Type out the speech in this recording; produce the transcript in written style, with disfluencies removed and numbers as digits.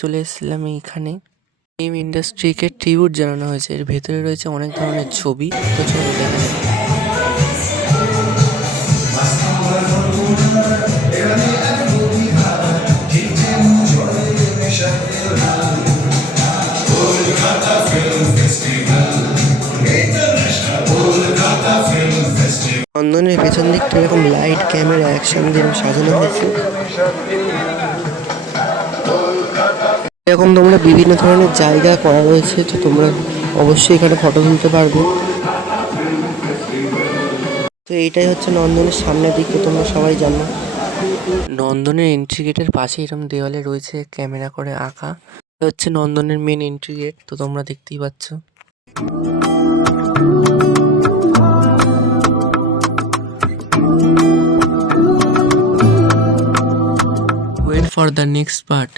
চলে এসেছিলাম এইখানে। ফিল্ম ইন্ডাস্ট্রিকে ট্রিবিউট জানানো হয়েছে। এর ভেতরে রয়েছে অনেক ধরনের ছবি। তো চলো দেখা যাক। নন্দনের পেছন দিকটা এরকম লাইট ক্যামেরা একসঙ্গে সাজানো হয়েছে। এরকম তোমরা বিভিন্ন ধরনের জায়গা করা রয়েছে, তো তোমরা অবশ্যই এখানে ফটো তুলতে পারবে। তো এইটাই হচ্ছে নন্দনের সামনের দিক, তো তোমরা সবাই জানো। নন্দনের এন্ট্রি গেটের পাশে এরকম দেওয়ালে রয়েছে ক্যামেরা করে আঁকা। এটা হচ্ছে নন্দনের মেন এন্ট্রি গেট, তো তোমরা দেখতেই পাচ্ছ। Wait for the next part.